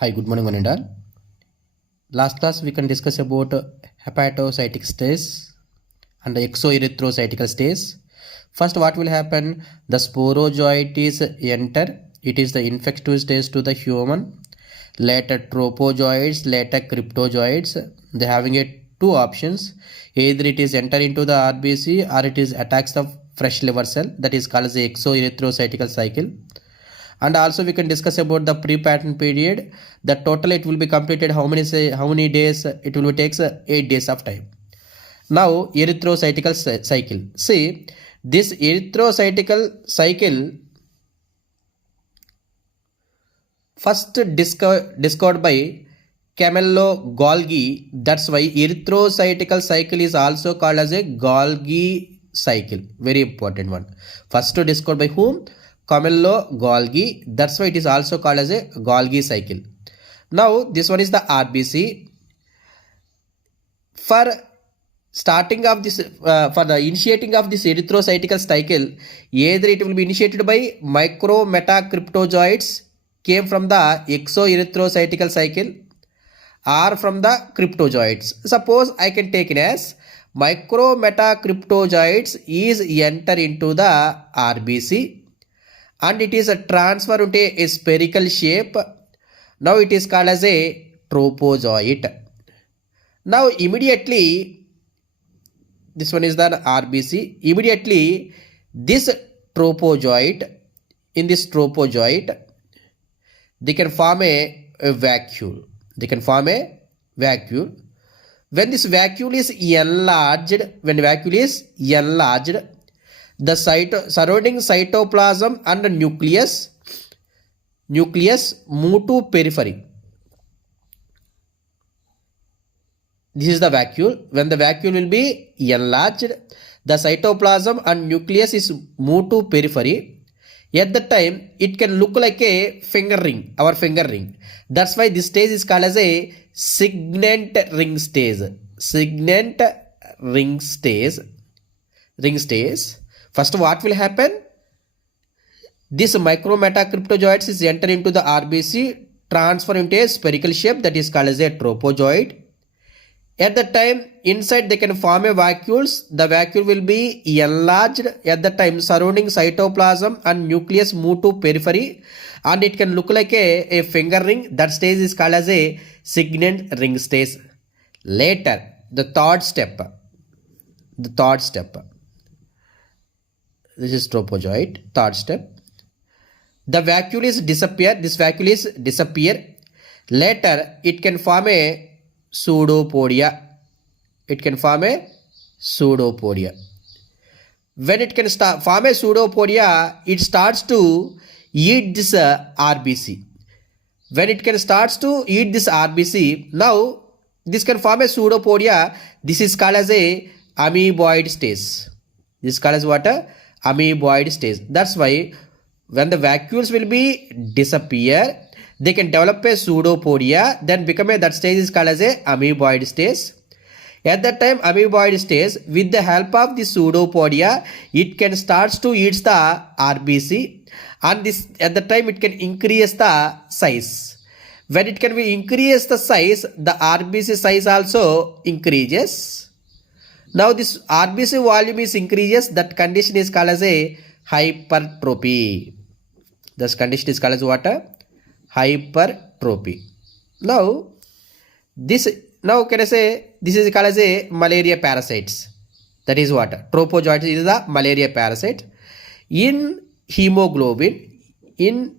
Hi, good morning, one and all. Last class we can discuss about hepatocytic stage and exoerythrocytical stage. First, what will happen? The sporozoite is enter. It is the infectious stage to the human. Later tropozoites, later cryptozoites. They having two options. Either it is enter into the RBC or it is attacks the fresh liver cell. That is called as the exoerythrocytical cycle. And also we can discuss about the pre-patent period. The total it will be completed how many days it will takes 8 days of time. Now erythrocytical cycle. See, this erythrocytical cycle first discovered by Camillo Golgi. That's why erythrocytical cycle is also called as a Golgi cycle. Very important one. First discovered by whom? Camillo Golgi. That's why it is also called as a Golgi cycle. Now this one is the RBC. For starting of this, for the initiating of this erythrocytical cycle, either it will be initiated by micrometacryptozoites came from the exoerythrocytical cycle or from the cryptozoites. Suppose I can take it as micrometacryptozoites is enter into the RBC and it is a transfer into a spherical shape. Now it is called as a tropozoite. Now immediately, this one is the RBC. Immediately this tropozoite, in this tropozoite, they can form a vacuole. They can form a vacuole. When this vacuole is enlarged, the surrounding cytoplasm and the nucleus move to periphery. This is the vacuole. When the vacuole will be enlarged, the cytoplasm and nucleus is moved to periphery. At the time, it can look like a finger ring, our finger ring. That's why this stage is called as a signet ring stage. Signet ring stage. First, what will happen? This micrometacryptozoites is enter into the RBC, transfer into a spherical shape that is called as a tropozoite. At the time, inside they can form a vacuoles. The vacuole will be enlarged. At the time, surrounding cytoplasm and nucleus move to periphery and it can look like a finger ring. That stage is called as a signet ring stage. Later, the third step. This is tropozoite. Third step. The vacuole is disappear. This vacuole is disappear. Later, it can form a pseudopodia. It can form a pseudopodia. When it can form a pseudopodia, it starts to eat this RBC. When it can starts to eat this RBC, now this can form a pseudopodia. This is called as a amoeboid stage. This is called as what? Amoeboid stage. That's why when the vacuoles will be disappear, they can develop a pseudopodia, then become that stage is called as a amoeboid stage. At that time, amoeboid stage, with the help of the pseudopodia, it can start to eat the RBC and this at the time it can increase the size. When it can be increase the size, the RBC size also increases. Now this RBC volume is increases, that condition is called as a hypertrophy. This condition is called as what? Hypertrophy. Now can I say this is called as a malaria parasites. That is what? Tropozoite is the malaria parasite. In hemoglobin, it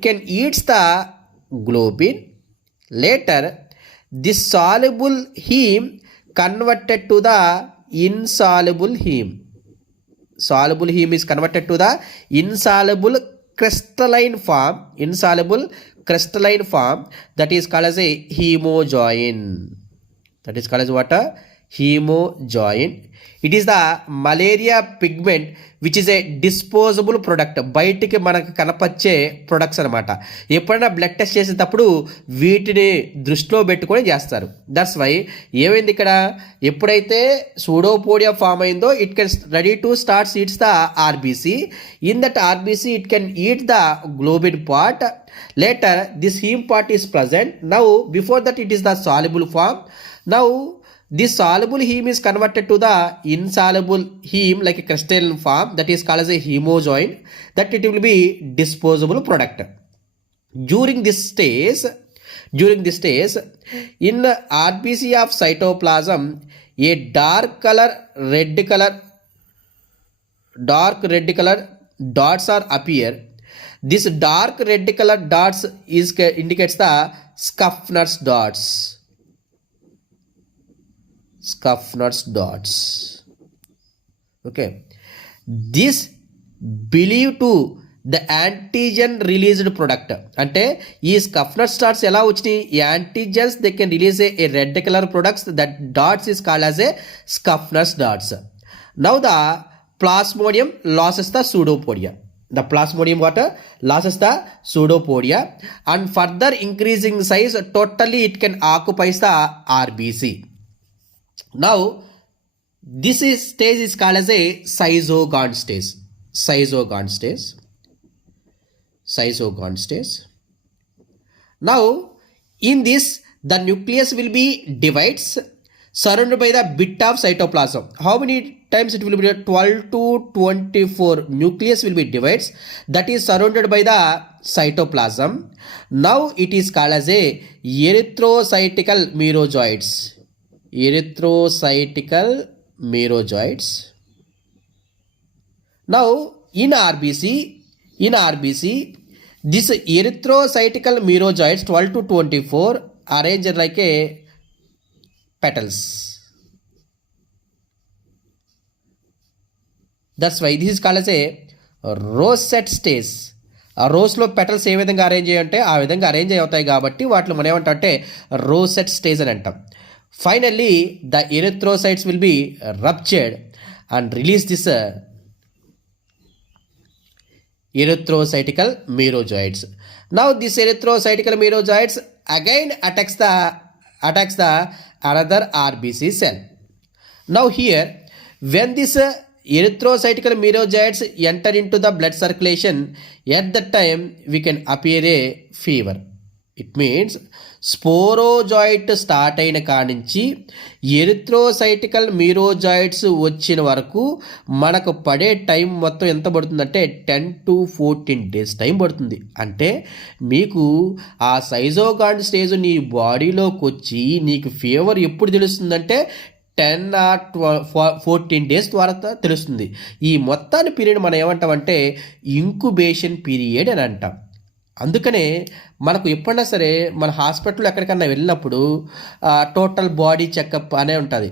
can eat the globin. Later, this soluble heme converted to the insoluble heme. Soluble heme is converted to the insoluble crystalline form. That is called as a hemojoin. That is called as what? hemojoin. It is the malaria pigment which is a disposable product, బయటికి మనకు కనపచ్చే products అనమాట. ఎప్పుడైనా blood test చేసేటప్పుడు వీటిని దృష్టిలో పెట్టుకొని చేస్తారు. That's why ఏమైంది ఇక్కడ, ఎప్పుడైతే సూడోపోడియా ఫామ్ అయిందో it can ready to starts eats the RBC. In that RBC it can eat the globin part. Later, this heme part is present. Now, before that, it is the soluble form. Now, this soluble heme is converted to the insoluble heme like a crystalline form, that is called as a hemojoin, that it will be disposable product. During this stage, in RBC of cytoplasm, a dark red color dots are appear. This dark red color dots indicates the Schaffner's dots. Okay. This believed to the antigen released product. అంటే ఈ Schaffner's dots ఎలా వచ్చినాయి, ఈ antigens they can release a red colour products, that dots is called as a Schaffner's dots. Now the plasmodium loses the pseudopodia. The plasmodium loses the pseudopodia and further increasing size, totally it can occupies the RBC. Now this stage is called as a Saizogon stage. Now in this the nucleus will be divides surrounded by the bit of cytoplasm. How many times it will be? 12 to 24 nucleus will be divides, that is surrounded by the cytoplasm. Now it is called as a erythrocytical merozoites. Now in RBC this erythrocytical merozoites 12 to 24 arranged like a petals. That's why this is called as a rosette stage. ఆ రోస్లో petals ఏ విధంగా arrange అయ్యంటే ఆ విధంగా arrange అవుతాయి కాబట్టి వాటిలో మనం ఏమంటాం అంటే రోసెట్ స్టేజ్ అని అంటాం. Finally the erythrocytes will be ruptured and release this erythrocytical merozoites. Now this erythrocytical merozoites again attacks the another RBC cell. Now here when this erythrocytical merozoites enter into the blood circulation, at that time we can appear a fever. It means sporozoite start అయిన కానించి ఎరిథ్రోసైటికల్ మీరోజాయిట్స్ వచ్చిన వరకు మనకు పడే time మొత్తం ఎంత పడుతుందంటే 10 to 14 days time పడుతుంది. అంటే మీకు ఆ సైజోగాన్ స్టేజ్ నీ బాడీలోకి వచ్చి నీకు ఫీవర్ ఎప్పుడు తెలుస్తుందంటే 10 or 14 days ద్వారా తెలుస్తుంది. ఈ మొత్తాన్ని పీరియడ్ మనం ఏమంటామంటే ఇంక్యుబేషన్ పీరియడ్ అని అంటాం. అందుకనే మనకు ఎప్పుడైనా సరే మన హాస్పిటల్లో ఎక్కడికన్నా వెళ్ళినప్పుడు టోటల్ బాడీ చెకప్ అనే ఉంటుంది.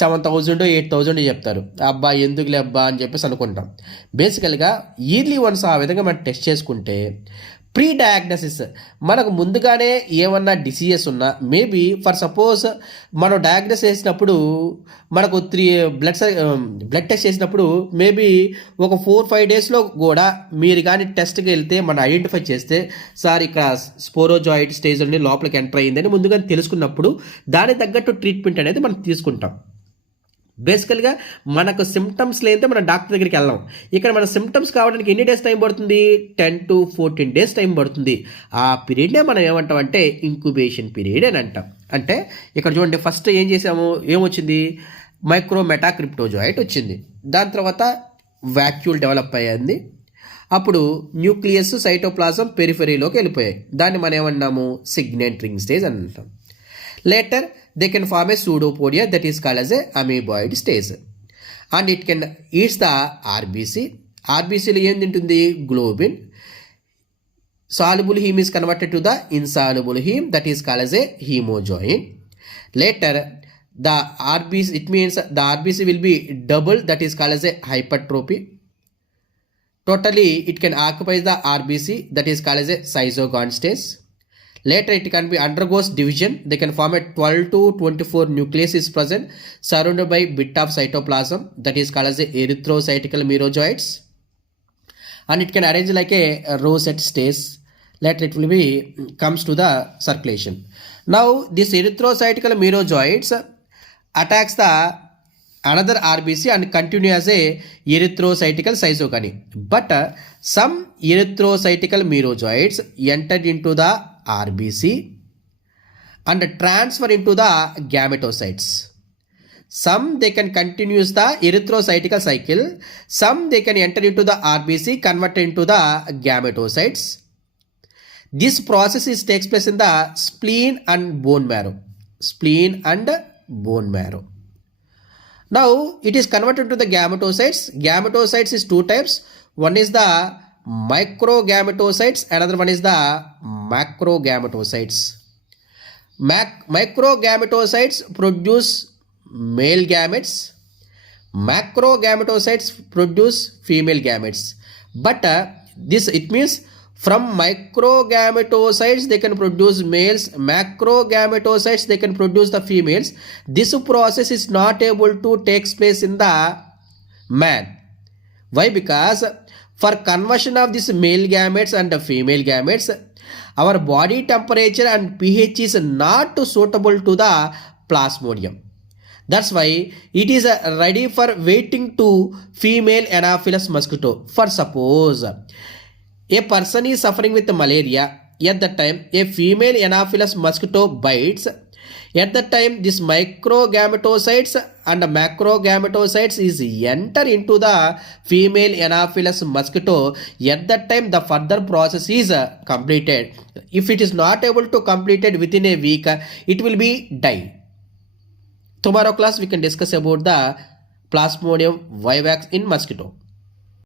7,000 8,000 చెప్తారు. అబ్బా ఎందుకులే అబ్బా అని చెప్పేసి అనుకుంటాం. బేసికల్గా ఇయర్లీ వన్స్ ఆ విధంగా మనం టెస్ట్ చేసుకుంటే ప్రీ డయాగ్నోసిస్ మనకు ముందుగానే ఏమన్నా డిసీజెస్ ఉన్నా, మేబీ ఫర్ సపోజ్ మనం డయాగ్నోస్ చేసినప్పుడు మనకు బ్లడ్ టెస్ట్ చేసినప్పుడు మేబీ ఒక 4-5 డేస్లో కూడా మీరు కానీ టెస్ట్కి వెళ్తే మనం ఐడెంటిఫై చేస్తే సార్ ఇక్కడ స్పోరోజాయిడ్ స్టేజ్ నుండి లోపలికి ఎంటర్ అయ్యిందని ముందుగానే తెలుసుకున్నప్పుడు దానికి తగ్గట్టు ట్రీట్మెంట్ అనేది మనం తీసుకుంటాం. బేసికల్గా మనకు సిమ్టమ్స్ లేదంటే మనం డాక్టర్ దగ్గరికి వెళ్ళాం. ఇక్కడ మన సిమ్టమ్స్ కావడానికి ఎన్ని డేస్ టైం పడుతుంది? 10 to 14 days టైం పడుతుంది. ఆ పీరియడ్నే మనం ఏమంటాం అంటే ఇంక్యుబేషన్ పీరియడ్ అని అంటాం. అంటే ఇక్కడ చూడండి, ఫస్ట్ ఏం చేసాము, ఏమొచ్చింది, మైక్రోమెటాక్రిప్టోజాయిట్ వచ్చింది. దాని తర్వాత వాక్యూల్ డెవలప్ అయ్యింది. అప్పుడు న్యూక్లియస్ సైటోప్లాజం పెరిఫెరీలోకి వెళ్ళిపోయాయి. దాన్ని మనం ఏమన్నాము సిగ్నెంట్ రింగ్ స్టేజ్ అని అంటాం. Later, they can form a pseudopodia that is called as a amoeboid stage. And it can eats the RBC. RBCలో ఏం తింటుంది? globin. Soluble heme is converted to the insoluble heme that is called as a hemojoin. Later, the RBC, it means the RBC will be double, that is called as a hypertrophy. Totally, it can occupy the RBC that is called as a Saizogon stage. Later it can be undergoes division. They can form a 12 to 24 nucleus is present surrounded by bit of cytoplasm that is called as the erythrocytical merozoites, and it can arrange like a rosette stage. Later it will be comes to the circulation. Now this erythrocytical merozoites attacks the another RBC and continue as a erythrocytical cytogony. But some erythrocytical merozoites entered into the RBC and transfer into the gametocytes. Some they can continue the erythrocytical cycle. Some they can enter into the RBC, convert into the gametocytes. This process takes place in the spleen and bone marrow. Spleen and bone marrow. Now it is converted to the gametocytes. Gametocytes is two types. One is the microgametocytes, another one is the macrogametocytes. Microgametocytes produce male gametes. Macrogametocytes produce female gametes. But this it means from microgametocytes they can produce males, macrogametocytes they can produce the females. This process is not able to take place in the man. Why? Because for conversion of this male gametes and the female gametes, our body temperature and pH is not suitable to the plasmodium. That's why it is ready for waiting to female Anopheles mosquito. For suppose a person is suffering with malaria, at that time a female Anopheles mosquito bites. At that time this microgametocytes and macrogametocytes is enter into the female Anopheles mosquito. At that time the further process is completed. If it is not able to complete it within a week, it will be die. Tomorrow class we can discuss about the Plasmodium vivax in mosquito.